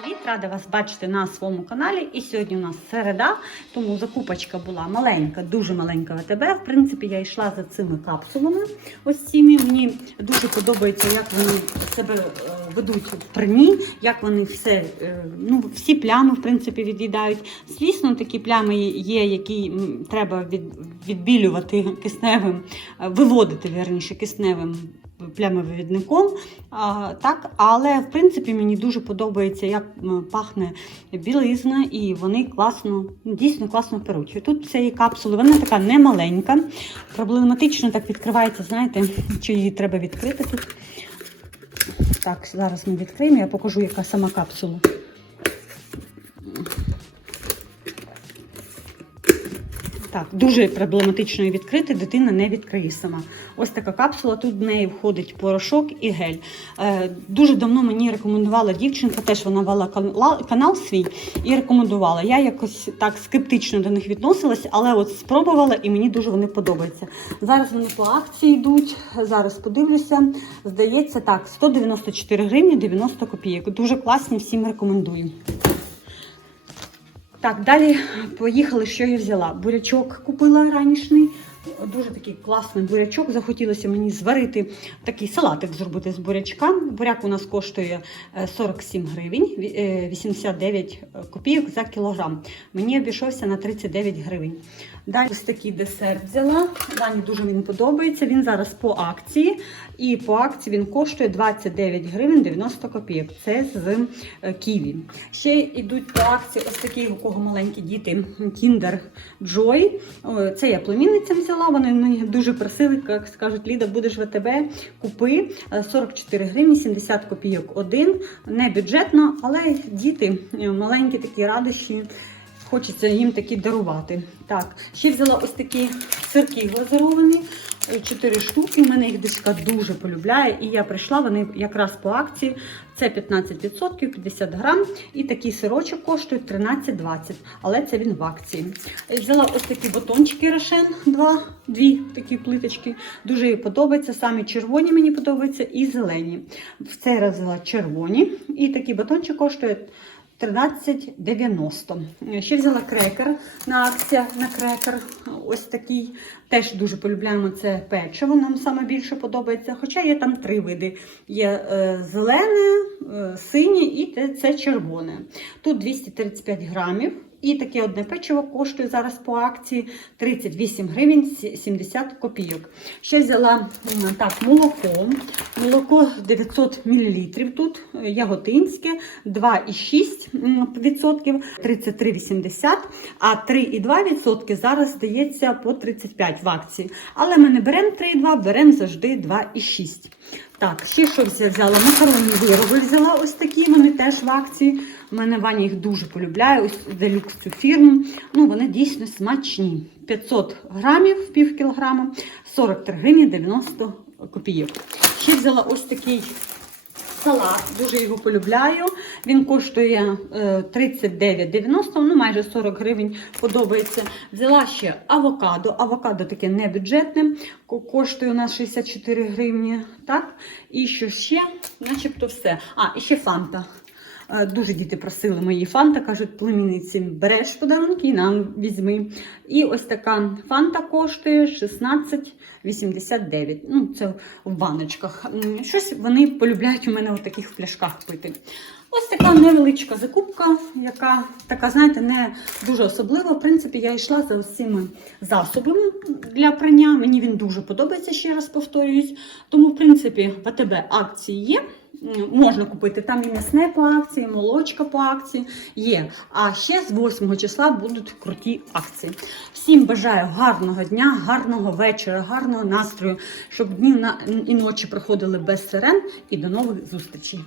Привіт, рада вас бачити на своєму каналі. І сьогодні у нас середа, тому закупочка була маленька, дуже маленька ВТБ. В принципі, я йшла за цими капсулами. Ось цими. Мені дуже подобається, як вони себе е, ведуть в прні, як вони все, е, ну, всі плями в принципі від'їдають. Звісно, такі плями є, які треба від, відбілювати кисневим, е, виводити вірніше кисневим плямовивідником. Так, але в принципі мені дуже подобається, як пахне білизна, і вони класно, дійсно класно перуть. Тут цієї капсули, вона така немаленька, проблематично так відкривається, знаєте, чи її треба відкрити тут. Так, зараз ми відкриємо, я покажу, яка сама капсула. Так, дуже проблематично її відкрити, дитина не відкриє сама. Ось така капсула, тут в неї входить порошок і гель. Е, дуже давно мені рекомендувала дівчинка, теж вона вела канал, свій і рекомендувала. Я якось так скептично до них відносилась, але от спробувала і мені дуже вони подобаються. Зараз вони по акції йдуть. Зараз подивлюся. Здається, так, 194 гривні 90 копійок. Дуже класні, всім рекомендую. Так, далі поїхали, що я взяла. Бурячок купила ранішній. Дуже такий класний бурячок. Захотілося мені зварити такий салатик зробити з бурячка. Буряк у нас коштує е, 47 гривень, е, 89 копійок за кілограм. Мені обійшовся на 39 гривень. Далі ось такий десерт взяла. Вані дуже він подобається. Він зараз по акції. І по акції він коштує 29 гривень 90 копійок. Це з е, ківі. Ще йдуть по акції ось такі, у кого маленькі діти Kinder Joy. Це я племінницям взяла. Вони мені дуже просили, як скажуть, Ліда, будеш в АТБ, купи Е, 44 гривні 70 копійок один. Не бюджетно, але діти е, маленькі такі радощі. Хочеться їм такі дарувати. Так, ще взяла ось такі сирки глазуровані. Чотири штуки. У мене їх дочка дуже полюбляє. І я прийшла, вони якраз по акції. Це 15%, 50 грам. І такий сирочок коштує 13,20. Але це він в акції. Взяла ось такі батончики Рошен, два, дві такі плиточки. Дуже їй подобається. Самі червоні мені подобаються і зелені. В цей раз взяла червоні. І такий батончик коштує 13,90. Ще взяла крекер на акція на крекер. Ось такий. Теж дуже полюбляємо це печиво. Нам саме більше подобається. Хоча є там три види: є е, зелене, е, синє і це червоне. Тут 235 грамів. І таке одне печиво коштує зараз по акції 38 гривень 70 копійок. Ще взяла так, молоко. Молоко 900 мл тут, яготинське, 2,6%, 33,80, а 3,2% зараз здається по 35 в акції. Але ми не беремо 3,2, беремо завжди 2,6. Так, ще що я взяла? Макаронні вироби взяла ось такі, вони теж в акції. У мене Ваня їх дуже полюбляє, ось делюкс цю фірму. Ну, вони дійсно смачні. 500 грамів, пів кілограма, 43 гривні 90 копійок. Ще взяла ось такий салат, дуже його полюбляю. Він коштує е, 39,90, ну майже 40 гривень подобається. Взяла ще авокадо. Авокадо таке небюджетне, ко- коштує у нас 64 гривні. Так? І що ще? Начебто все. А, і ще фанта. Е, Дуже діти просили мої фанта, кажуть, племінниці, береш подарунки і нам візьми. І ось така фанта коштує 16,89. Ну, це в баночках. Щось вони полюбляють у мене в таких пляшках пити. Ось така невеличка закупка, яка така, знаєте, не дуже особлива. В принципі, я йшла за цими засобами для прання. Мені він дуже подобається, ще раз повторююсь. Тому, в принципі, в АТБ акції є. Можна купити там і м'ясне по акції, і молочка по акції є. А ще з 8 числа будуть круті акції. Всім бажаю гарного дня, гарного вечора, гарного настрою, щоб дні і ночі проходили без сирен. І до нових зустрічей.